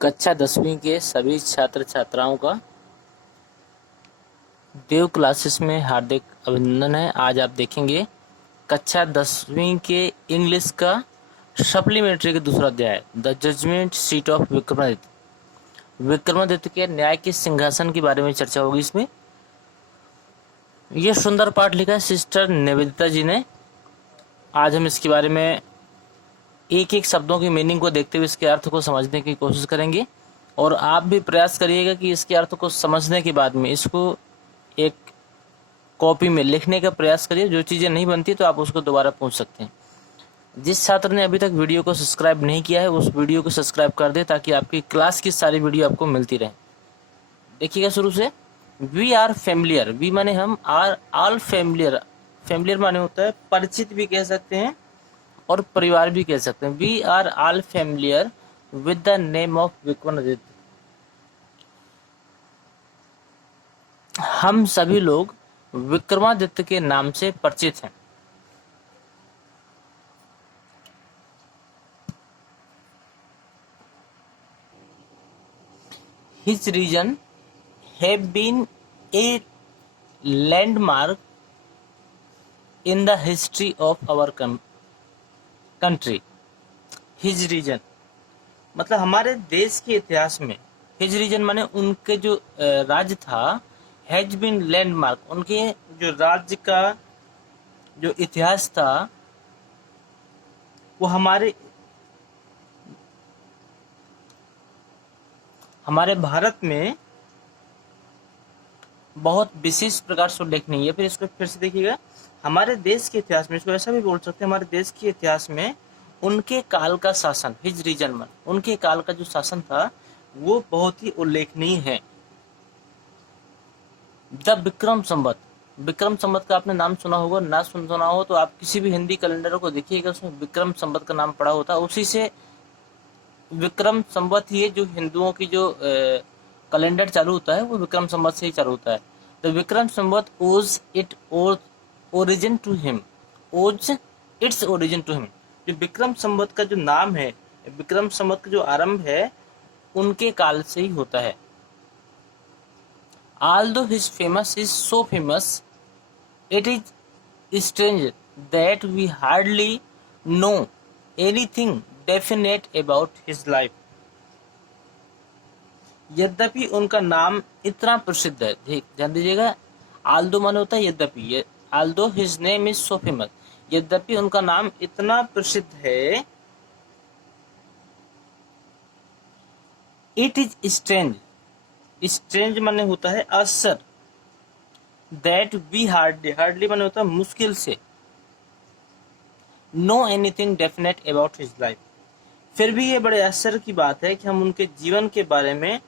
कक्षा 10वीं के सभी छात्र छात्राओं का देव क्लासेस में हार्दिक अभिनंदन है। आज आप देखेंगे कक्षा 10वीं के इंग्लिश का सप्लीमेंट्री का दूसरा अध्याय the judgement seat of Vikramaditya. Vikramaditya के न्याय के सिंहासन के बारे में चर्चा होगी। इसमें यह सुंदर पाठ लिखा है सिस्टर निवेदिता जी ने। आज हम इसके बारे में एक एक शब्दों की मीनिंग को देखते हुए इसके अर्थ को समझने की कोशिश करेंगे और आप भी प्रयास करिएगा कि इसके अर्थ को समझने के बाद में इसको एक कॉपी में लिखने का प्रयास करिए। जो चीज़ें नहीं बनती तो आप उसको दोबारा पूछ सकते हैं। जिस छात्र ने अभी तक वीडियो को सब्सक्राइब नहीं किया है उस वीडियो को सब्सक्राइब कर दे ताकि आपकी क्लास की सारी वीडियो आपको मिलती रहे। देखिएगा शुरू से। वी आर फैमिलियर, वी माने हम, आर ऑल फैमिलियर, फैमिलियर माने होता है परिचित भी कह सकते हैं और परिवार भी कह सकते हैं। We are all familiar with the name of Vikramaditya. हम सभी लोग विक्रमादित्य के नाम से परिचित हैं। His region have been a landmark in the history of our country. His region मतलब हमारे देश के इतिहास में, हिज रीजन माने उनके जो राज्य था, हैज बीन लैंडमार्क, उनके जो राज्य का जो इतिहास था वो हमारे भारत में बहुत विशेष प्रकार से उल्लेखनीय है। फिर इसको फिर से देखिएगा। हमारे देश के इतिहास में, इसको ऐसा भी बोल सकते हैं, हमारे देश के इतिहास में उनके काल का शासन, हिज रीजन में उनके काल का जो शासन था वो बहुत ही उल्लेखनीय है। द विक्रम संवत, विक्रम संवत का आपने नाम सुना होगा, ना सुना हो तो आप किसी भी हिंदी कैलेंडर को देखिएगा, उसमें विक्रम संवत का नाम पड़ा होता है। उसी से विक्रम संवत ही है जो हिंदुओं की जो कैलेंडर चालू होता है वो विक्रम संवत से ही चालू होता है। द विक्रम संवत ओज इट ओरिजिन टू हिम, ओज इट्स ओरिजिन टू हिम। जो विक्रम संवत का जो नाम है, विक्रम संवत का जो आरंभ है उनके काल से ही होता है। Although his famous is so famous, it is strange that we hardly know anything definite about his life. यद्यपि उनका नाम इतना प्रसिद्ध है, ध्यान दीजिएगा, आल्दो माने होता है यद्यपि, Aldous his name is so famous, यद्यपि उनका नाम इतना प्रसिद्ध है, इट इज स्ट्रेंज, स्ट्रेंज माने होता है आश्चर्य, दैट वी हार्डली, हार्डली माने होता है मुश्किल से, know anything definite about his life, फिर भी ये बड़े आश्चर्य की बात है कि हम उनके जीवन के बारे में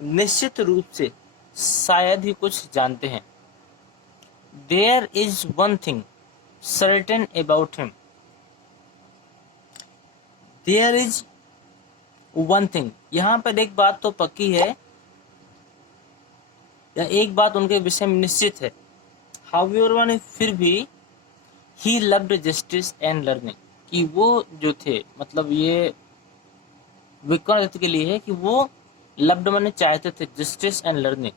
निश्चित रूप से शायद ही कुछ जानते हैं। There is one thing certain about him, there is one thing, यहाँ पर एक बात तो पक्की है या एक बात उनके विषय में निश्चित है। हाउएवर माने फिर भी, he loved justice and learning, कि वो जो थे, मतलब ये विक्रमादित्य के लिए है कि वो लव्ड माने चाहते थे, जस्टिस एंड लर्निंग।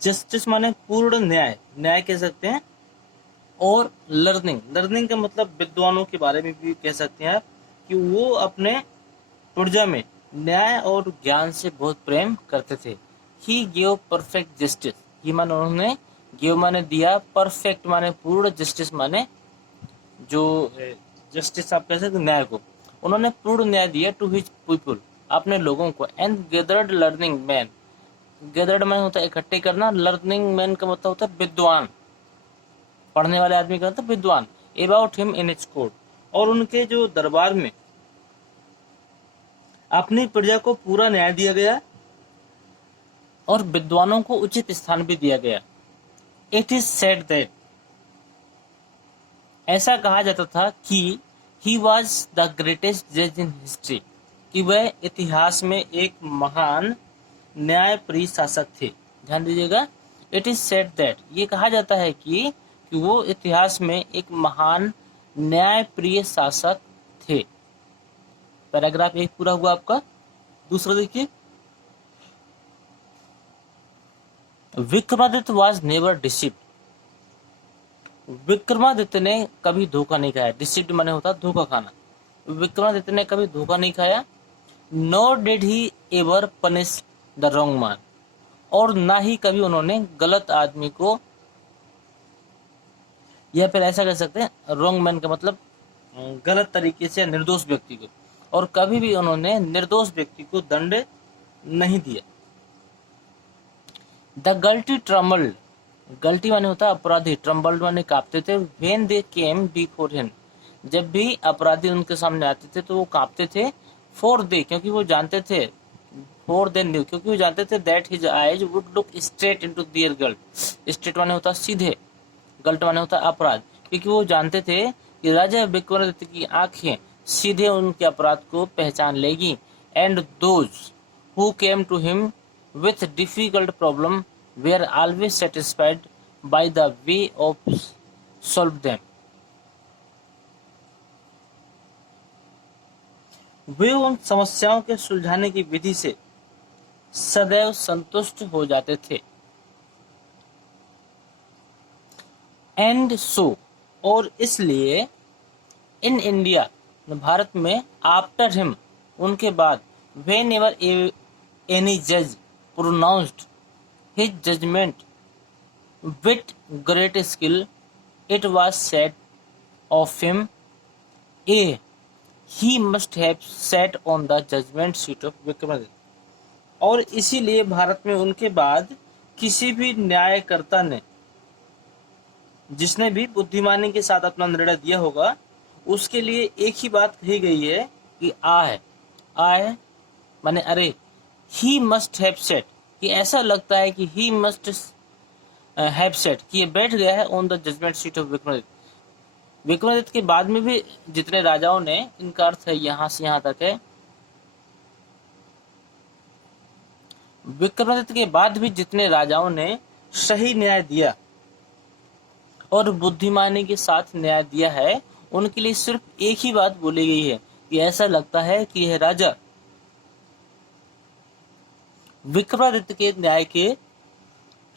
जस्टिस माने पूर्ण न्याय, न्याय कह सकते हैं, और लर्निंग, लर्निंग का मतलब विद्वानों के बारे में भी कह सकते हैं आप, कि वो अपने प्रजा में न्याय और ज्ञान से बहुत प्रेम करते थे। ही गिव परफेक्ट जस्टिस, ही माने उन्होंने, गिव माने दिया, परफेक्ट माने पूर्ण, जस्टिस माने जो जस्टिस आप कह सकते न्याय को, उन्होंने पूर्ण न्याय दिया टू हिज पीपल, अपने लोगों को। And gathered learning man, gathered man होता है इकट्ठे करना, लर्निंग मैन का मतलब होता है विद्वान, पढ़ने वाले आदमी का मतलब विद्वान। About him in his court, और उनके जो दरबार में अपनी प्रजा को पूरा न्याय दिया गया और विद्वानों को उचित स्थान भी दिया गया। इट इज सेड दैट, ऐसा कहा जाता था कि ही वॉज द ग्रेटेस्ट जज इन हिस्ट्री, कि वह इतिहास में एक महान न्यायप्रिय शासक थे। ध्यान दीजिएगा, इट इज सेड दैट, ये कहा जाता है कि वो इतिहास में एक महान न्यायप्रिय शासक थे। पैराग्राफ एक पूरा हुआ आपका। दूसरा देखिए, Vikramaditya was never deceived. Vikramaditya ने कभी धोखा नहीं खाया। डिसीव्ड माने होता धोखा खाना। विक्रमादित्य ने कभी धोखा नहीं खाया। Nor did he ever punish the wrong man, और ना ही कभी उन्होंने गलत आदमी को, या फिर ऐसा कह सकते हैं रॉन्ग मैन का मतलब गलत तरीके से निर्दोष व्यक्ति को, और कभी भी उन्होंने निर्दोष व्यक्ति को दंड नहीं दिया। द गल्टी ट्रम्बल्ड, गल्टी माने होता अपराधी, ट्रम्बल्ड माने कांपते थे। When they came before him, जब भी अपराधी उनके सामने आते थे तो वो कांपते थे। फॉर दे, क्योंकि वो जानते थे, फॉर दे न्यू, क्योंकि वो जानते थे that his eyes would look straight into their guilt. Straight माने होता सीधे, गल्ट माने होता अपराध, क्योंकि वो जानते थे कि राजा विक्रमादित्य की आंखें सीधे उनके अपराध को पहचान लेगी। And those who came to him with difficult problem were always satisfied by the way of solve them. वे उन समस्याओं के सुलझाने की विधि से सदैव संतुष्ट हो जाते थे। एंड सो, और इसलिए, इन इंडिया, भारत में, आफ्टर हिम, उनके बाद, वेन एवर एनी जज pronounced his judgment with great skill, it was said of him, he must have sat on the judgment seat of Vikramaditya. और इसीलिए भारत में उनके बाद किसी भी न्यायकर्ता ने, जिसने भी बुद्धिमानी के साथ अपना निर्णय दिया होगा, उसके लिए एक ही बात कही गई है कि आय माने अरे, ही मस्ट हैव सेट, कि ऐसा लगता है कि ही मस्ट हैव सेट, कि ये बैठ गया है on the judgement seat of Vikramaditya. Vikramaditya के बाद में भी जितने राजाओं ने, इनका अर्थ है यहां से यहां तक है, विक्रमादित्य के बाद भी जितने राजाओं ने सही न्याय दिया और बुद्धिमानी के साथ न्याय दिया है, उनके लिए सिर्फ एक ही बात बोली गई है कि ऐसा लगता है कि यह राजा विक्रमादित्य के न्याय के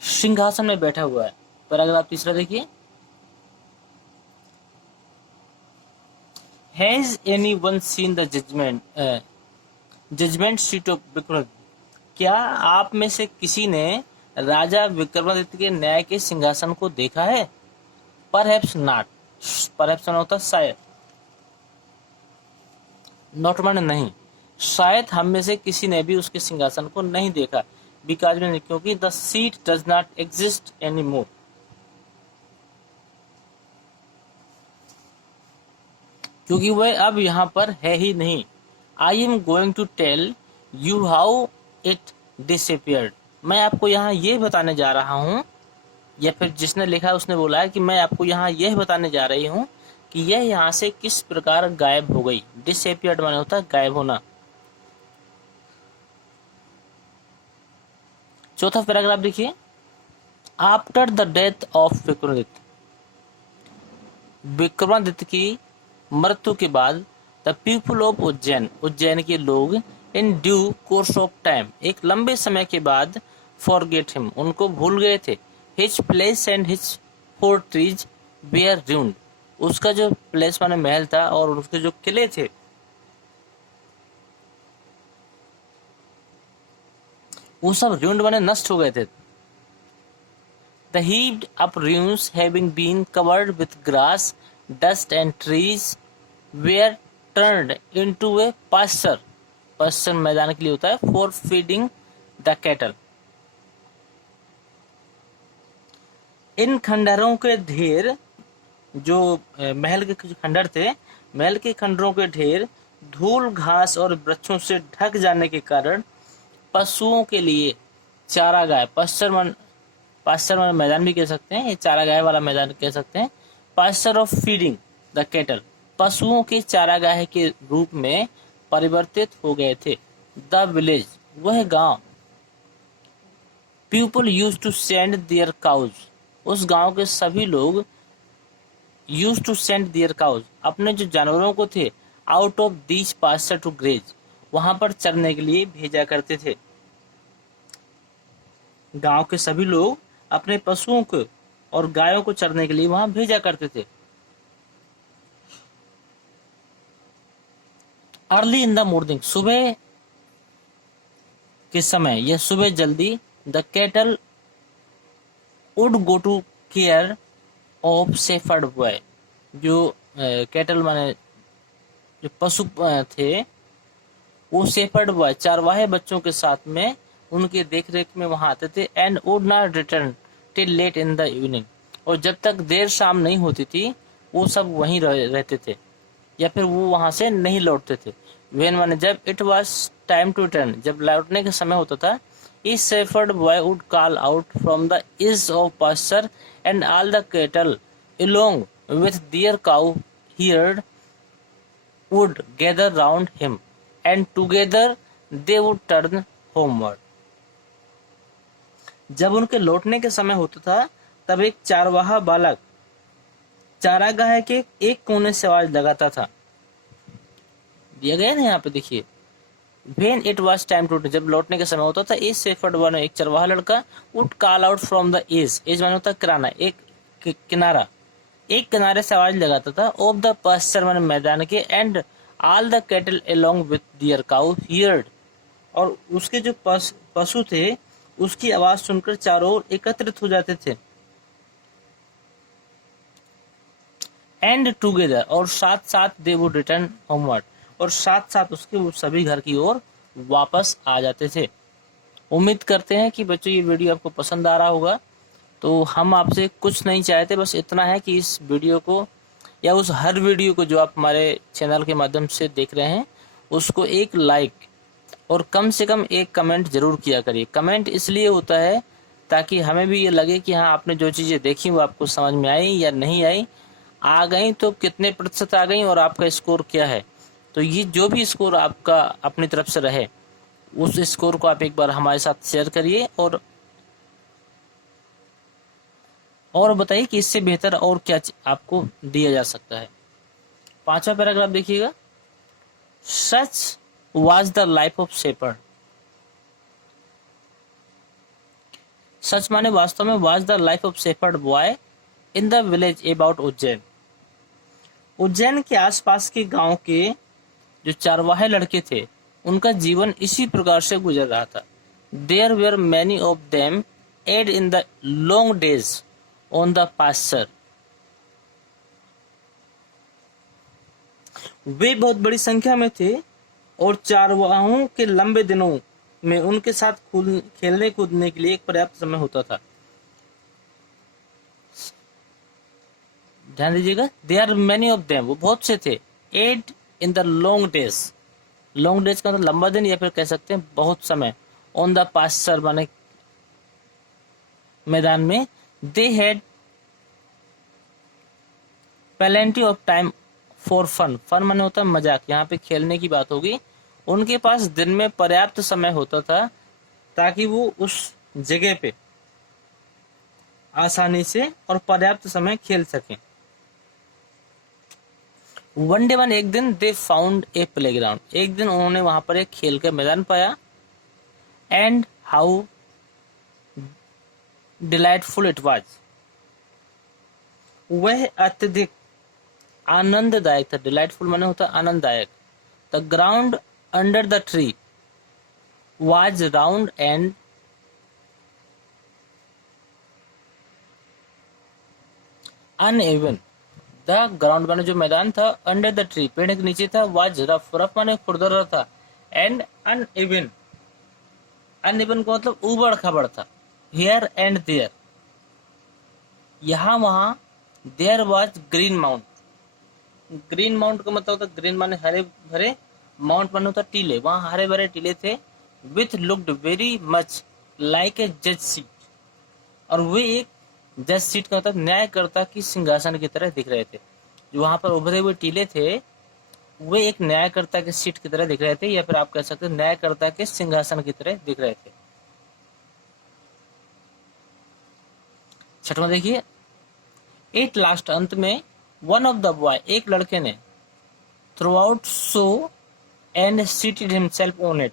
सिंहासन में बैठा हुआ है। पैराग्राफ तीसरा देखिए, has anyone seen the judgement seat of Vikramaditya, क्या आप में से किसी ने राजा विक्रमादित्य के न्याय के सिंहासन को देखा है? परहैप्स नॉट, परहैप्स होता शायद, नॉट माने नहीं, शायद हम में से किसी ने भी उसके सिंहासन को नहीं देखा। बिकॉज में, क्योंकि the seat does not exist any more, क्योंकि वह अब यहाँ पर है ही नहीं। I am going to tell you how it disappeared, मैं आपको यहाँ ये बताने जा रहा हूँ, या फिर जिसने लिखा उसने बोला है कि मैं आपको यहाँ यह बताने जा रही हूँ कि यह यहाँ से किस प्रकार गायब हो गई। डिसअपियर्ड माने होता है गायब होना। चौथा पैराग्राफ देखिए, after the death of Vikramaditya, Vikramaditya की मृत्यु के बाद, the people of Ujjain, Ujjain के लोग, in due course of time, एक लंबे समय के बाद, फॉरगेट हिम, उनको भूल गए थे। His place and his fortresses were ruined, उसका जो प्लेस माने महल था और उसके जो किले थे वो सब रूइंड माने नष्ट हो गए थे। The heaped up ruins having been covered with grass, dust and trees were turned into a pasture, pasture मैदान के लिए होता है, for feeding the cattle। इन खंडहरों के ढेर, जो महल के खंडहर थे, महल के खंडहरों के ढेर धूल, घास और वृक्षों से ढक जाने के कारण पशुओं के लिए चारागाह, पास्चर मैदान भी कह सकते हैं, ये चारागाह वाला मैदान कह सकते हैं। Pasture of feeding the cattle, पशुओं के चारागाह के रूप में परिवर्तित हो गए थे। द विलेज, वह गांव। People use to send their cows, उस गांव के सभी लोग use to send their cows, अपने जो जानवरों को थे out of these pasture to graze, वहां पर चरने के लिए भेजा करते थे। गांव के सभी लोग अपने पशुओं को और गायों को चरने के लिए वहां भेजा करते थे। अर्ली इन द मॉर्निंग, सुबह के समय या सुबह जल्दी, the cattle would go to care of shepherd boy, जो कैटल माने जो पशु थे, वो शेफर्ड बॉय चारवाहे बच्चों के साथ में उनके देख रेख में वहां आते थे। And would not return till late in the evening, और जब तक देर शाम नहीं होती थी वो सब वहीं रहते थे या फिर वो वहां से नहीं लौटते थे। वेन माने जब, it was time to return, जब लौटने का समय होता था, each shepherd boy would call out from the edge of pasture, and all the cattle along with their cow herd would gather round him, and together they would turn homeward. जब उनके लौटने के समय होता था तब एक चारवाहा बालक चारागाह के एक कोने से आवाज लगाता था। दिया गया ना यहाँ पे देखिए, When it was time to, जब लौटने का समय होता था, इस शेफर्ड बॉय, एक चरवाहा लड़का, would call out from the edge, edge माने होता है किनारा, एक किनारा, एक किनारे से आवाज लगाता था, of the pasture माने मैदान के, and all the cattle along with their cow herd, और उसके जो पशु थे उसकी आवाज सुनकर चारों ओर एकत्रित हो जाते थे। एंड टुगेदर, और साथ साथ दे वुड रिटर्न होमवर्ड, और साथ साथ उसके वो सभी घर की ओर वापस आ जाते थे। उम्मीद करते हैं कि बच्चों ये वीडियो आपको पसंद आ रहा होगा। तो हम आपसे कुछ नहीं चाहते, बस इतना है कि इस वीडियो को या उस हर वीडियो को जो आप हमारे चैनल के माध्यम से देख रहे हैं उसको एक लाइक और कम से कम एक कमेंट जरूर किया करिए। कमेंट इसलिए होता है ताकि हमें भी ये लगे कि हाँ, आपने जो चीज़ें देखी वो आपको समझ में आई या नहीं आई, आ गई तो कितने प्रतिशत आ गई और आपका स्कोर क्या है। तो ये जो भी स्कोर आपका अपनी तरफ से रहे उस स्कोर को आप एक बार हमारे साथ शेयर करिए और बताइए कि इससे बेहतर और क्या आपको दिया जा सकता है। 5वां पैराग्राफ देखिएगा, such was the life of shepherd. Such माने वास्तव में, was the life of shepherd boy in the village about Ujjain. Ujjain के आसपास के गांव के जो चारवाहे लड़के थे उनका जीवन इसी प्रकार से गुजर रहा था। There were many of them aid in the long days on the pasture. वे बहुत बड़ी संख्या में थे और चारवाहों के लंबे दिनों में उनके साथ खेलने कूदने के लिए एक पर्याप्त समय होता था। ध्यान दीजिएगा, देयर मैनी ऑफ देम, वो बहुत से थे, and in the long days, long days का मतलब लंबा दिन या फिर कह सकते हैं बहुत समय, ऑन द पास्चर माने मैदान में, they had plenty of time for fun, fun माने होता है मजाक, यहाँ पे खेलने की बात होगी। उनके पास दिन में पर्याप्त समय होता था ताकि वो उस जगह पे आसानी से और पर्याप्त समय खेल सकें। वन डे वन, एक दिन, दे फाउंड ए प्लेग्राउंड, एक दिन उन्होंने वहां पर एक खेल का मैदान पाया। And how delightful it was, वह अत्यधिक आनंददायक था। डिलाइटफुल माने होता है आनंददायक। The ground under the tree was round and uneven. The ground माने जो मैदान था, अंडर द ट्री पेड़ के नीचे था, वाज रफ, रफ माने खुरदरा था, एंड अनइवन, अनइवन का मतलब उबड़ खबड़ था। हियर एंड देयर, यहाँ वहां, there was green mount, green mount का मतलब होता है ग्रीन माने हरे भरे, माउंट माने होता टीले, वहां हरे भरे टीले थे। With looked very much like a जज सीट, और वे एक जज सीट का मतलब न्यायकर्ता की सिंहासन की तरह दिख रहे थे। जो वहां पर उभरे हुए टीले थे वे एक न्यायकर्ता के सीट की तरह दिख रहे थे, या फिर आप कह सकते हैं न्यायकर्ता के सिंहासन की तरह दिख रहे थे। 6वां देखिए, एट लास्ट, अंत में, वन ऑफ द बॉय, एक लड़के ने, through out so and seated himself on it.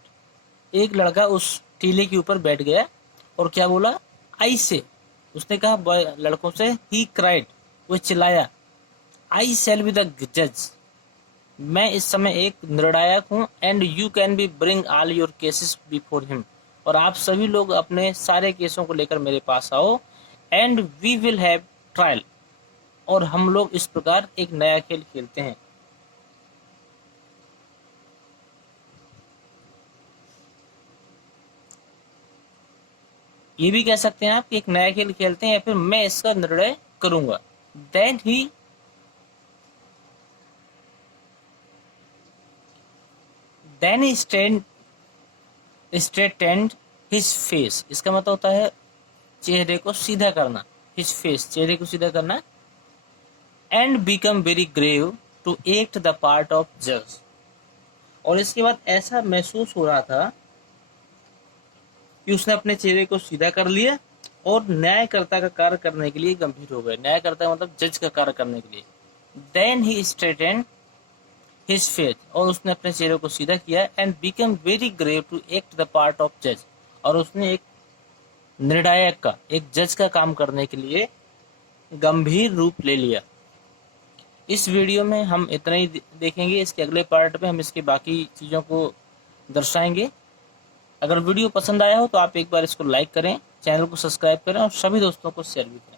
एक लड़का उस टीले के ऊपर बैठ गया और क्या बोला, आई से, उसने कहा लड़कों से, ही क्राइड, वो चिल्लाया, आई शैल बी द जज, मैं इस समय एक निर्णायक हूँ, and you can be bring all your cases before him, और आप सभी लोग अपने सारे केसों को लेकर मेरे पास आओ, and we will have trial, और हम लोग इस प्रकार एक नया खेल खेलते हैं। ये भी कह सकते हैं आप कि एक नया खेल खेलते हैं, या फिर मैं इसका निर्णय करूंगा। Then he straightened his face, इसका मतलब होता है चेहरे को सीधा करना, हिज फेस, चेहरे को सीधा करना, and become very grave to act the part of जज, और इसके बाद ऐसा महसूस हो रहा था कि उसने अपने चेहरे को सीधा कर लिया और न्यायकर्ता का कार्य करने के लिए गंभीर हो गए। न्यायकर्ता मतलब जज का कार्य करने के लिए। Then he straightened his face, और उसने अपने चेहरे को सीधा किया, and become very grave to act the part of जज, और उसने एक निर्णायक का, एक जज का काम करने के लिए गंभीर रूप ले लिया। इस वीडियो में हम इतना ही देखेंगे। इसके अगले पार्ट में हम इसके बाकी चीज़ों को दर्शाएंगे। अगर वीडियो पसंद आया हो तो आप एक बार इसको लाइक करें, चैनल को सब्सक्राइब करें और सभी दोस्तों को शेयर भी करें।